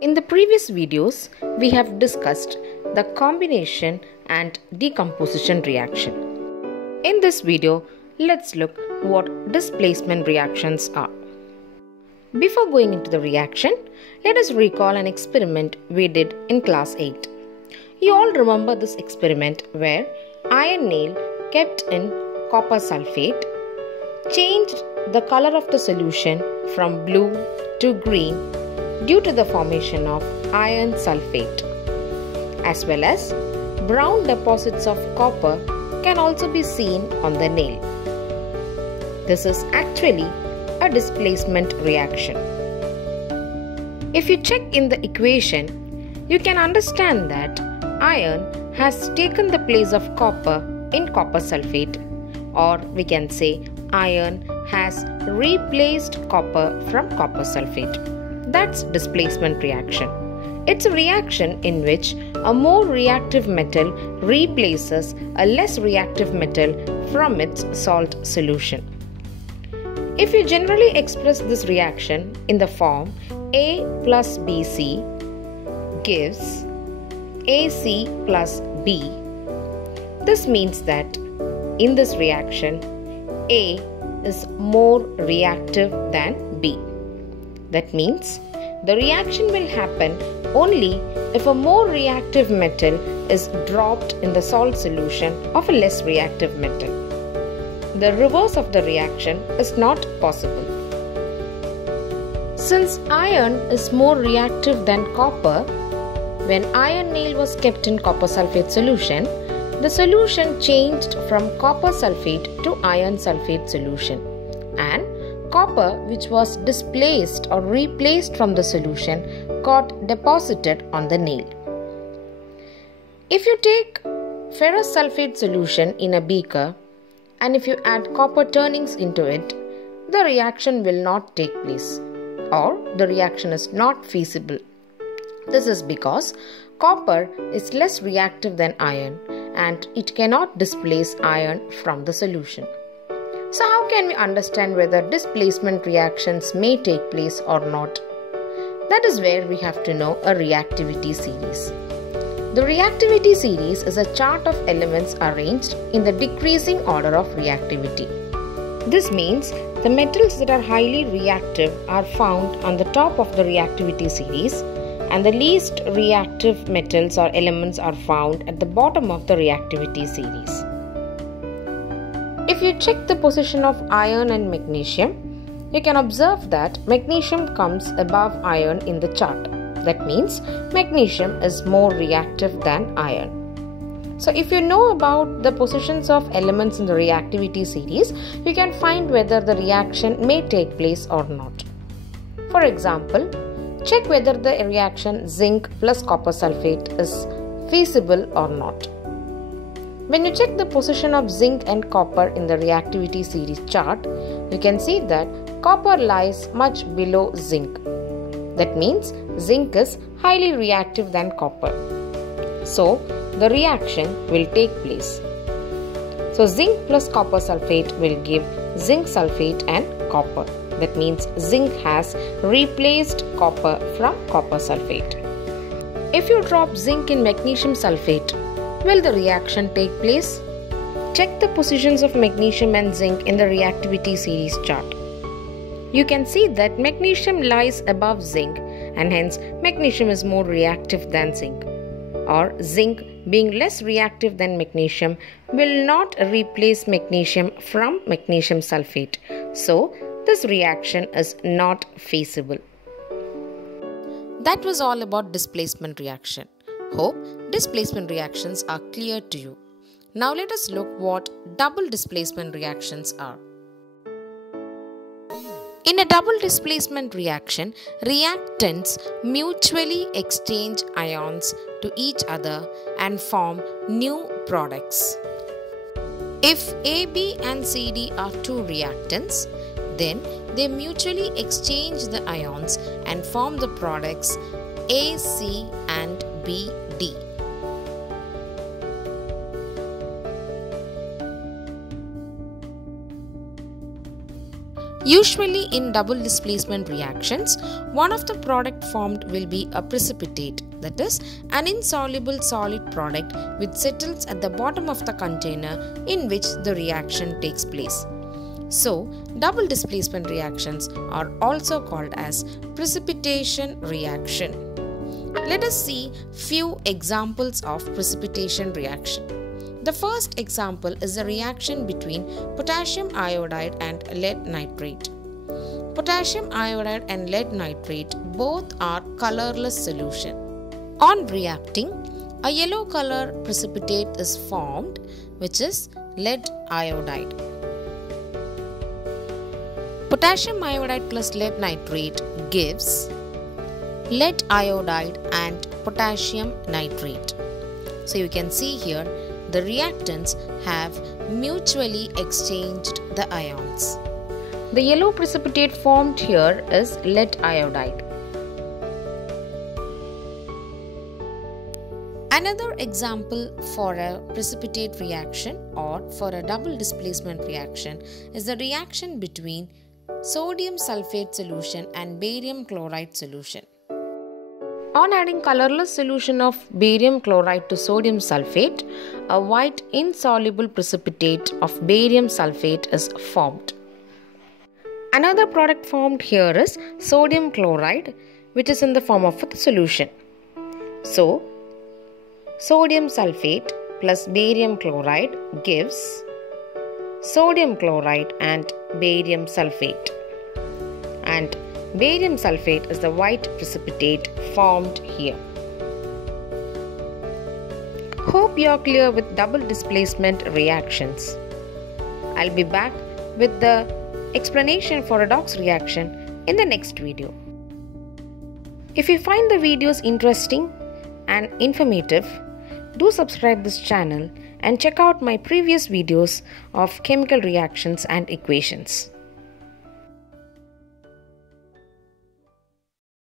In the previous videos, we have discussed the combination and decomposition reaction. In this video, let's look what displacement reactions are. Before going into the reaction, let us recall an experiment we did in class 8. You all remember this experiment where iron nail kept in copper sulfate changed the color of the solution from blue to green due to the formation of iron sulfate, as well as brown deposits of copper can also be seen on the nail. This is actually a displacement reaction. If you check in the equation, you can understand that iron has taken the place of copper in copper sulfate, or we can say iron has replaced copper from copper sulfate. That's displacement reaction. It's a reaction in which a more reactive metal replaces a less reactive metal from its salt solution. If you generally express this reaction in the form A plus BC gives AC plus B, this means that in this reaction, A is more reactive than B. That means the reaction will happen only if a more reactive metal is dropped in the salt solution of a less reactive metal. The reverse of the reaction is not possible. Since iron is more reactive than copper, when iron nail was kept in copper sulfate solution, the solution changed from copper sulfate to iron sulfate solution, and copper, which was displaced or replaced from the solution, got deposited on the nail. If you take ferrous sulfate solution in a beaker and if you add copper turnings into it, the reaction will not take place, or the reaction is not feasible. This is because copper is less reactive than iron and it cannot displace iron from the solution. So how can we understand whether displacement reactions may take place or not? That is where we have to know a reactivity series. The reactivity series is a chart of elements arranged in the decreasing order of reactivity. This means the metals that are highly reactive are found on the top of the reactivity series, and the least reactive metals or elements are found at the bottom of the reactivity series. If you check the position of iron and magnesium, you can observe that magnesium comes above iron in the chart. That means magnesium is more reactive than iron. So if you know about the positions of elements in the reactivity series, you can find whether the reaction may take place or not. For example, check whether the reaction zinc plus copper sulfate is feasible or not. When you check the position of zinc and copper in the reactivity series chart, you can see that copper lies much below zinc. That means zinc is highly reactive than copper. So the reaction will take place. So zinc plus copper sulfate will give zinc sulfate and copper. That means zinc has replaced copper from copper sulfate. If you drop zinc in magnesium sulfate, will the reaction take place? Check the positions of magnesium and zinc in the reactivity series chart. You can see that magnesium lies above zinc and hence magnesium is more reactive than zinc. Or zinc, being less reactive than magnesium, will not replace magnesium from magnesium sulfate. So this reaction is not feasible. That was all about displacement reaction. Hope displacement reactions are clear to you. Now let us look what double displacement reactions are. In a double displacement reaction, reactants mutually exchange ions to each other and form new products. If AB and CD are two reactants, then they mutually exchange the ions and form the products AC and BD. Usually in double displacement reactions, one of the product formed will be a precipitate, that is, an insoluble solid product which settles at the bottom of the container in which the reaction takes place. So, double displacement reactions are also called as precipitation reaction. Let us see few examples of precipitation reaction. The first example is a reaction between potassium iodide and lead nitrate. Potassium iodide and lead nitrate both are colorless solution. On reacting, a yellow color precipitate is formed, which is lead iodide. Potassium iodide plus lead nitrate gives lead iodide and potassium nitrate. So you can see here the reactants have mutually exchanged the ions. The yellow precipitate formed here is lead iodide. Another example for a precipitate reaction or for a double displacement reaction is the reaction between sodium sulfate solution and barium chloride solution. On adding colorless solution of barium chloride to sodium sulfate, a white insoluble precipitate of barium sulfate is formed. Another product formed here is sodium chloride, which is in the form of a solution. So, sodium sulfate plus barium chloride gives sodium chloride and barium sulfate. And barium sulfate is the white precipitate formed here. Hope you are clear with double displacement reactions. I'll be back with the explanation for redox reaction in the next video. If you find the videos interesting and informative, do subscribe this channel and check out my previous videos of chemical reactions and equations.